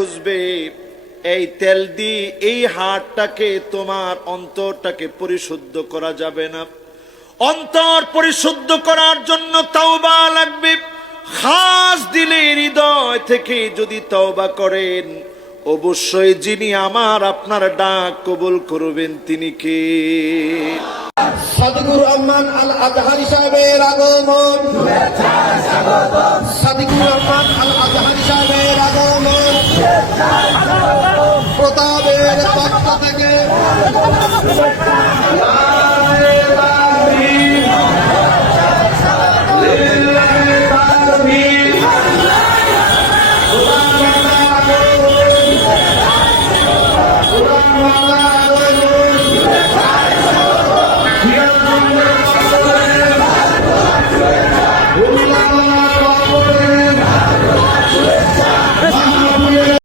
খুঁজবে, এই তেল দিয়ে এই হাড়টাকে, তোমার অন্তরটাকে পরিশুদ্ধ করা যাবে না। অন্তর পরিশুদ্ধ করার জন্য তওবা লাগবে। খাস দিলে হৃদয় থেকে যদি তওবা করেন, অবশ্যই যিনি আমার আপনার ডাক কবুল করবেন তিনি কে? সাদিকুর রহমান আল আজহারি সাহেবের আগমন। সাদিকুর রহমান আল আজহারি সাহেবের